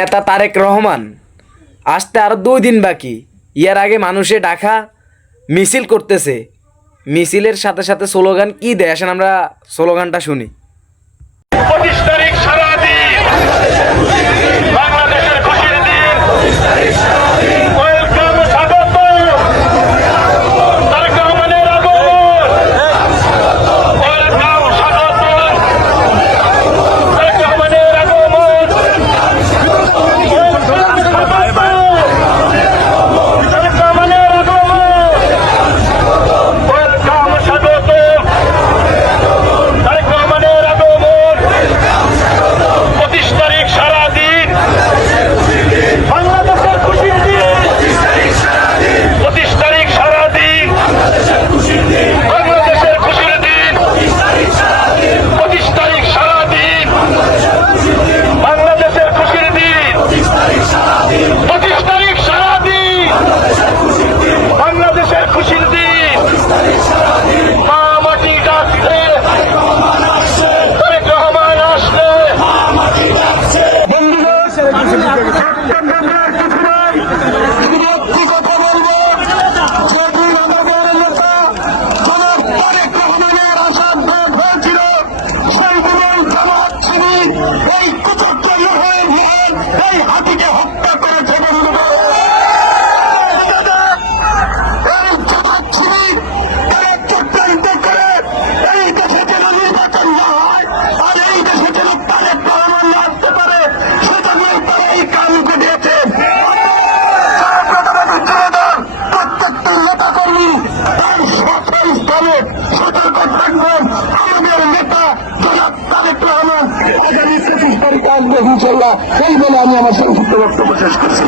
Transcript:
নেতা তারেক রহমান আসতে আরো 2 দিন বাকি। ইয়ার আগে মানুষে ঢাকা মিছিল করতেছে, মিছিলের সাথে সাথে স্লোগান কি দেয়, আসেন আমরা স্লোগানটা শুনি। 25 তারিখ সারাদিন বাংলাদেশের খুশির দিন। ওয়েলকাম, স্বাগত তারেক রহমানের আগমন। ওয়েলকাম, স্বাগত তারেক রহমানের আগমন। তারেক রহমানের আগমন। ওয়েলকাম, স্বাগত তারেক রহমানের আগমন। 25 তারিখ সারাদিন বাংলাদেশের খুশির দিন। 25 তারিখ সারাদিন বাংলাদেশের খুশির দিন। 25 তারিখ সারাদিন বাংলাদেশের খুশির দিন। 25 তারিখ সারাদিন বাংলাদেশের খুশির দিন। মা মাটি ডাকছে, তারেক রহমান আসলে। এই বলে আমি আমার সংক্ষিপ্ত বক্তব্য শেষ করছি।